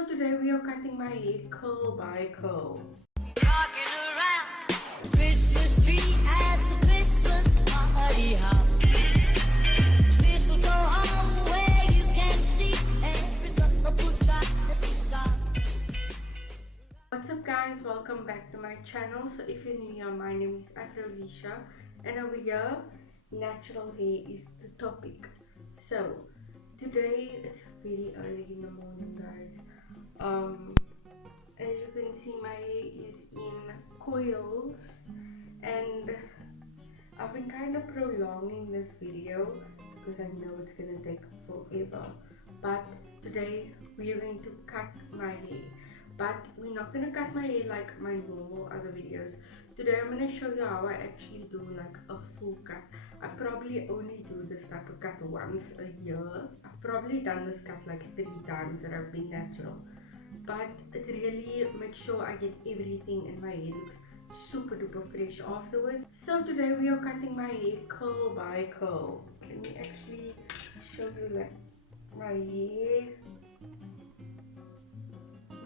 So today we are cutting my hair curl by curl. Rocking around Christmas tree at the Christmas party hop. Mistletoe hung where you can see every couple tries to stop. What's up guys, welcome back to my channel. So if you're new here, my name is Afrolecia and over here natural hair is the topic. So today it's very early in the morning guys. As you can see, my hair is in coils and I've been kind of prolonging this video because I know it's gonna take forever, but today we are going to cut my hair. But we're not gonna cut my hair like my normal other videos. Today I'm gonna show you how I actually do like a full cut. I probably only do this type of cut once a year. I've probably done this cut like 3 times that I've been natural. But it really makes sure I get everything and my hair looks super duper fresh afterwards. So today we are cutting my hair curl by curl. Let me actually show you like my hair.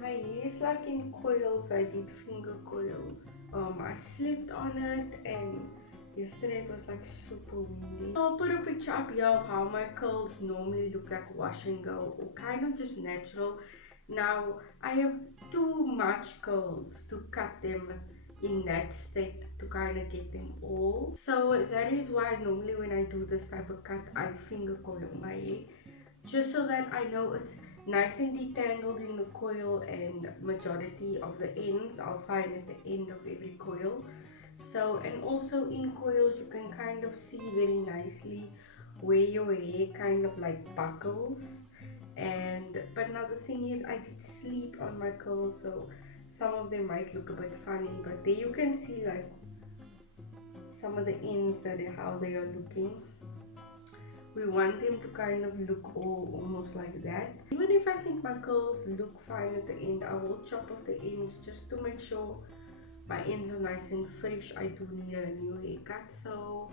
My hair is like in coils. I did finger coils. I slept on it and yesterday it was like super windy. So I'll put a picture up here of how my curls normally look like wash and go or kind of just natural. Now I have too much curls to cut them in that state to kind of get them all. So that is why normally when I do this type of cut I finger coil my hair just so that I know it's nice and detangled in the coil, and majority of the ends I'll find at the end of every coil. So, and also in coils you can kind of see very nicely where your hair kind of like buckles. And but another thing is I did sleep on my curls, so some of them might look a bit funny, but there you can see like some of the ends that how they are looking. We want them to kind of look almost like that. Even if I think my curls look fine at the end, I will chop off the ends just to make sure my ends are nice and fresh. I do need a new haircut, so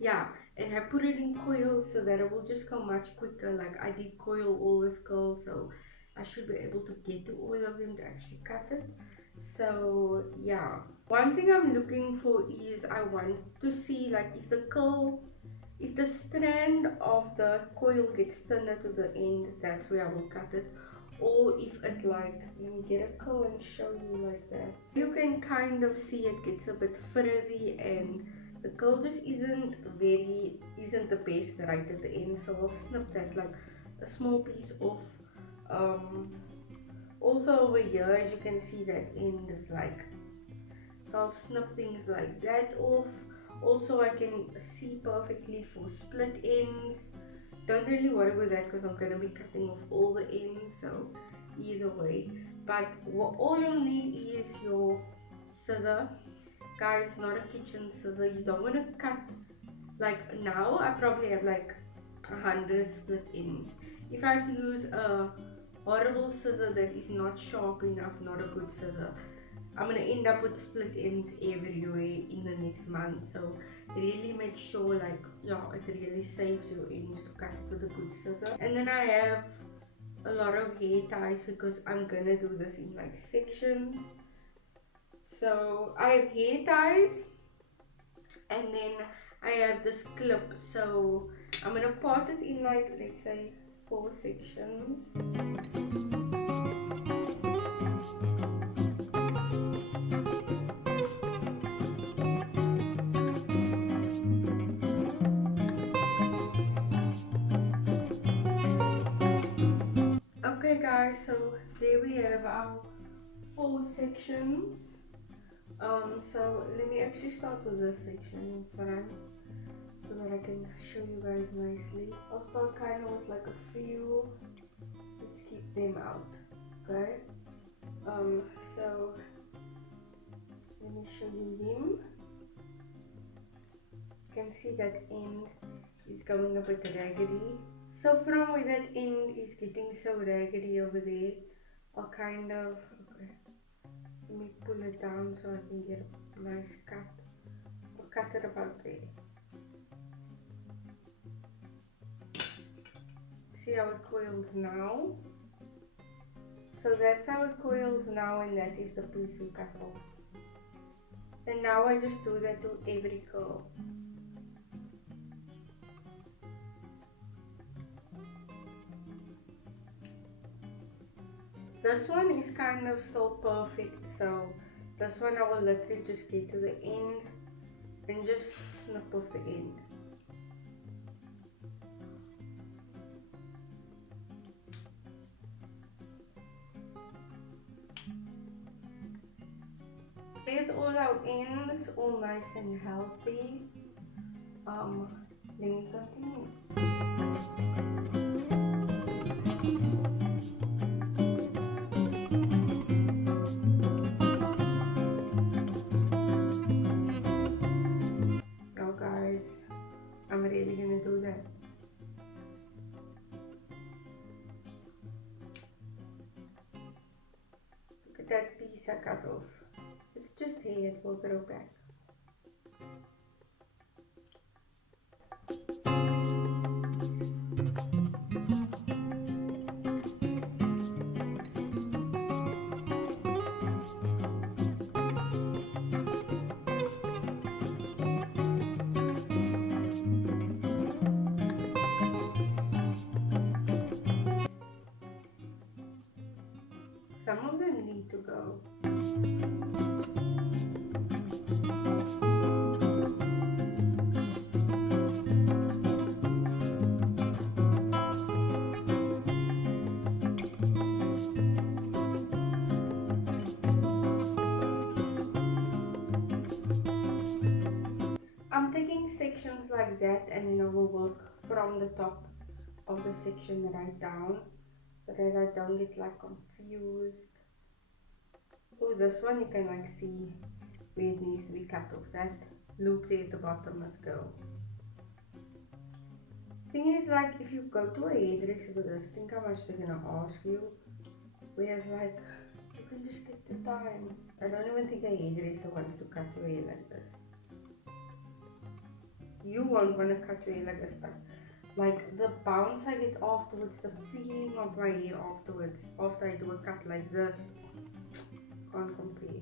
yeah. And I put it in coils so that it will just go much quicker. Like I did coil all this curl, so I should be able to get to all of them to actually cut it. So yeah, one thing I'm looking for is I want to see like if the strand of the coil gets thinner to the end, that's where I will cut it. Or if it like, let me get a curl and show you like that. You can kind of see it gets a bit frizzy and the curl just isn't the best right at the end. So I'll snip that like a small piece off. Also over here, as you can see, that end is like, so I'll snip things like that off. Also I can see perfectly for split ends. Don't really worry with that because I'm going to be cutting off all the ends, so either way. But all you'll need is your scissor. Guys, not a kitchen scissor. You don't want to cut, like now I probably have like 100 split ends. If I have to use a horrible scissor that is not sharp enough, not a good scissor, I'm gonna end up with split ends everywhere in the next month. So really make sure like, yeah, it really saves your ends to cut with a good scissor. And then I have a lot of hair ties because I'm gonna do this in like sections. So I have hair ties and then I have this clip. So I'm gonna part it in like, let's say 4 sections. Okay guys, so there we have our 4 sections. So let me actually start with this section in front so that I can show you guys nicely. I'll start kind of with like a few. Let's keep them out. Okay. So let me show you them. You can see that end is going a bit raggedy. So from where that end is getting so raggedy over there, I'll kind of, okay, let me pull it down so I can get a nice cut. I'll cut it about there. See how it coils now? So that's how it coils now, and that is the piece we cut off. And now I just do that to every curl. This one is kind of still perfect, so this one I will literally just get to the end and just snip off the end. There's all our ends, all nice and healthy. Let me continue. Now guys, I'm really gonna do that. Look at that piece I cut off. It's just hair, it will grow back. Some of them need to go. I'm taking sections like that, and then I will work from the top of the section right down, so that I don't get like confused. Oh, this one you can like see where it needs to be cut off. That loop there at the bottom must go. Thing is, like, if you go to a hairdresser with this, think how much they're gonna ask you. Whereas like, you can just take the time. I don't even think a hairdresser wants to cut your hair like this. You won't want to cut your hair like this, but like the bounce I get afterwards, the feeling of my hair afterwards, after I do a cut like this, can't compare.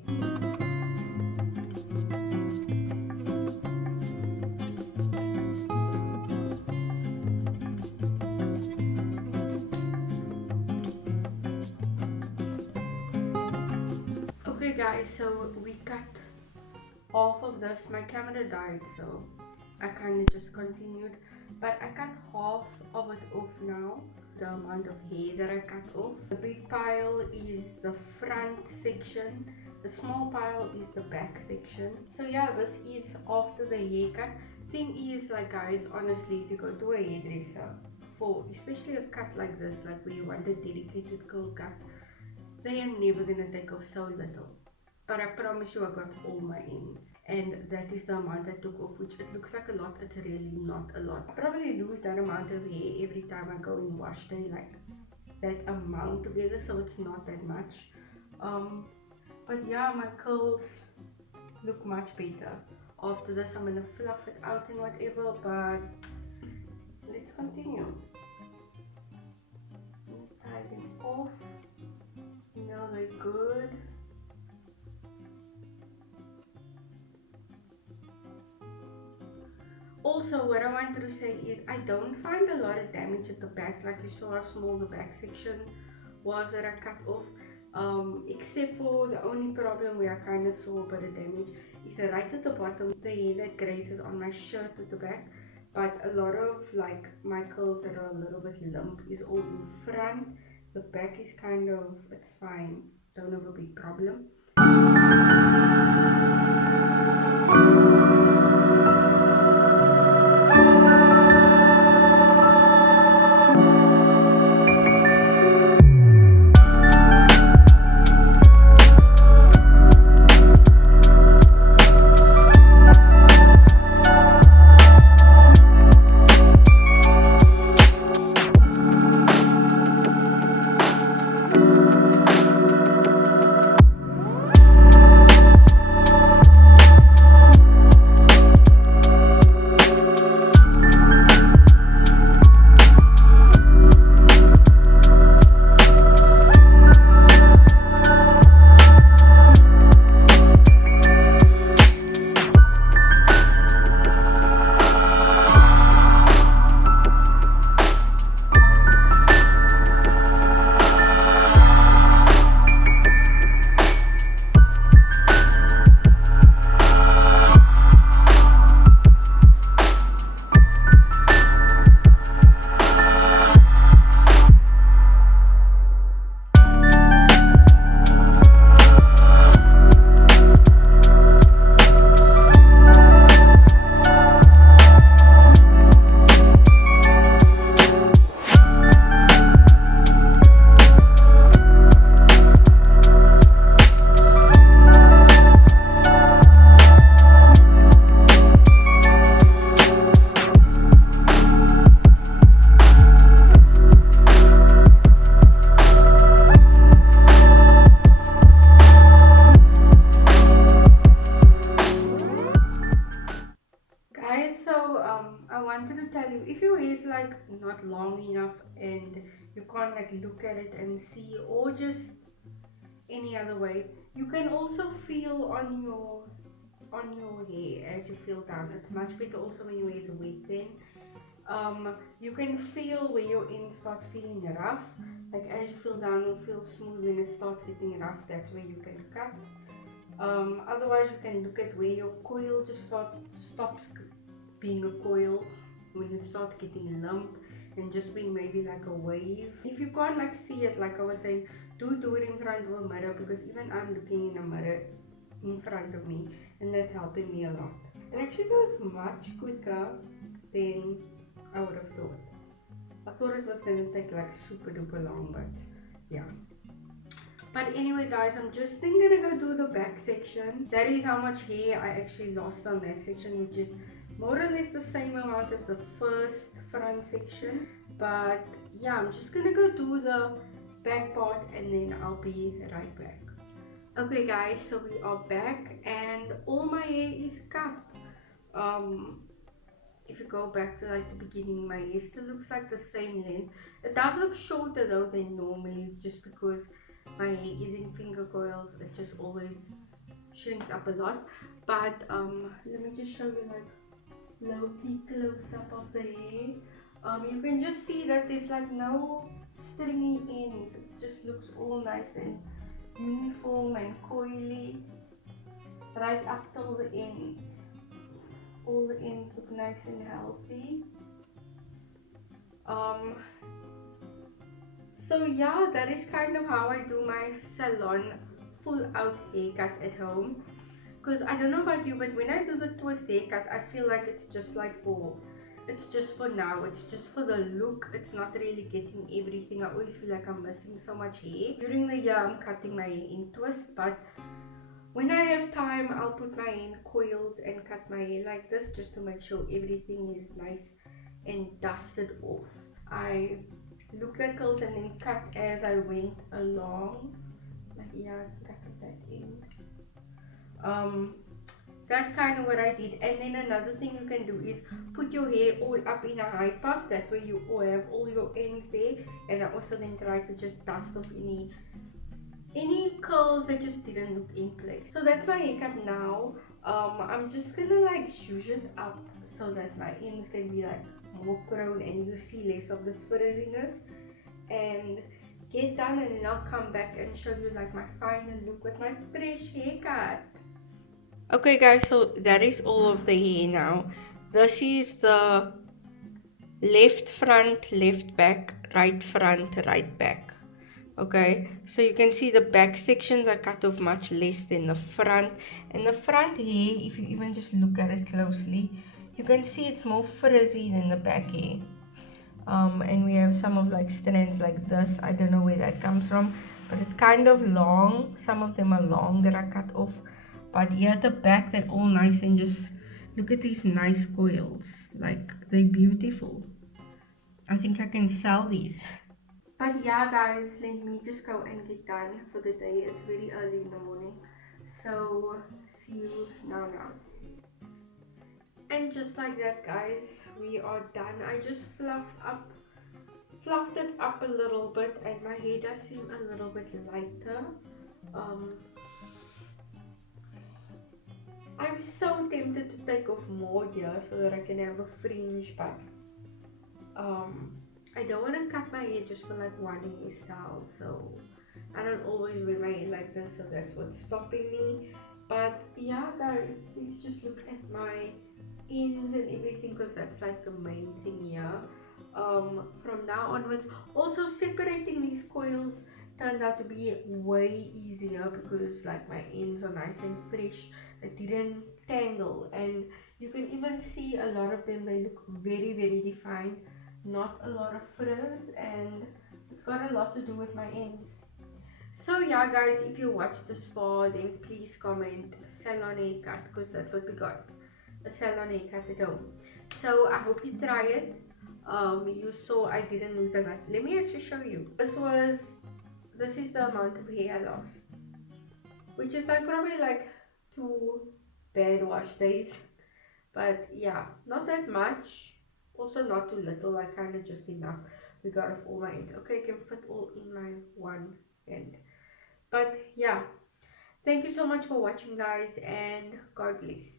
Okay guys, so we cut half of this. My camera died, so I kind of just continued, but I cut half of it off now, the amount of hair that I cut off. The big pile is the front section, the small pile is the back section. So yeah, this is after the haircut. Thing is, like guys, honestly, if you go to a hairdresser for especially a cut like this, like where you want a dedicated curl cut, they are never gonna take off so little. But I promise you, I got all my ends. And that is the amount I took off, which it looks like a lot, it's really not a lot. I probably lose that amount of hair every time I go and wash them, like that amount together, so it's not that much. But yeah, my curls look much better. After this, I'm gonna fluff it out and whatever, but let's continue. Tie them off. Now they're good. Also, what I wanted to say is I don't find a lot of damage at the back, like you saw how small the back section was that I cut off, except for the only problem where I kind of saw a bit of damage is that right at the bottom, the hair that grazes on my shirt at the back, but a lot of like my curls that are a little bit limp is all in front. The back is kind of, it's fine, don't have a big problem. can't like look at it and see, or just any other way. You can also feel on your hair as you feel down. It's much better also when your hair is wet then. You can feel where your ends start feeling rough. Like as you feel down, it'll feel smooth. When it starts getting rough, that's where you can cut. Otherwise, you can look at where your coil just stops being a coil, when it starts getting lump and just being maybe like a wave. If you can't like see it, like I was saying, do it in front of a mirror, because even I'm looking in a mirror in front of me, and that's helping me a lot. It actually goes much quicker than I would have thought. I thought it was gonna take like super duper long, but yeah. But anyway guys, I'm just gonna go do the back section. That is how much hair I actually lost on that section, which is more or less the same amount as the first front section. But yeah, I'm just gonna go do the back part and then I'll be right back. Okay guys, so we are back and all my hair is cut. If you go back to like the beginning, my hair still looks like the same length. It does look shorter though than normally, just because my hair is in finger coils. It just always shrinks up a lot. But let me just show you like low-key close up of the hair. You can just see that there's like no stringy ends. It just looks all nice and uniform and coily right up till the ends. All the ends look nice and healthy. So yeah, that is kind of how I do my salon full out haircut at home. Because I don't know about you, but when I do the twist haircut, I feel like it's just for now, it's just for the look. It's not really getting everything. I always feel like I'm missing so much hair. During the year I'm cutting my hair in twist, but when I have time I'll put my hair in coils and cut my hair like this, just to make sure everything is nice and dusted off. I looked at curls and then cut as I went along. Like yeah, I cut that in. That's kind of what I did. And then another thing you can do is put your hair all up in a high puff. That way you all have all your ends there. And I also then try to just dust off any curls that just didn't look in place. So that's my haircut now. I'm just gonna like zhuzh it up so that my ends can be like more prone and you see less of this frizziness, and get done, and then I'll come back and show you like my final look with my fresh haircut. Okay guys, so that is all of the hair now. This is the left front, left back, right front, right back. Okay, so you can see the back sections are cut off much less than the front. And the front hair, if you even just look at it closely, you can see it's more frizzy than the back hair. And we have some of like strands like this. I don't know where that comes from, but it's kind of long. Some of them are long that are cut off. But here at the back, they're all nice, and just look at these nice coils. Like, they're beautiful. I think I can sell these. But yeah guys, let me just go and get done for the day. It's very early in the morning. So, see you now. And just like that guys, we are done. I just fluffed it up a little bit, and my hair does seem a little bit lighter. I'm so tempted to take off more here so that I can have a fringe, but I don't want to cut my hair just for like one hairstyle, so I don't always wear my hair like this, so that's what's stopping me. But yeah guys, please just look at my ends and everything, because that's like the main thing here. From now onwards, also separating these coils turned out to be way easier, because like my ends are nice and fresh. It didn't tangle, and you can even see a lot of them, they look very, very defined, not a lot of frizz, and it's got a lot to do with my ends. So yeah guys, if you watched this far, then please comment salon haircut, because that's what we got, a salon haircut at home. So I hope you try it. You saw I didn't lose that much. Let me actually show you. This is the amount of hair I lost, which is like probably like 2 bad wash days. But yeah, not that much. Also not too little, like kind of just enough. We got off all my end. Okay, can fit all in my one end. But yeah, thank you so much for watching, guys, and God bless.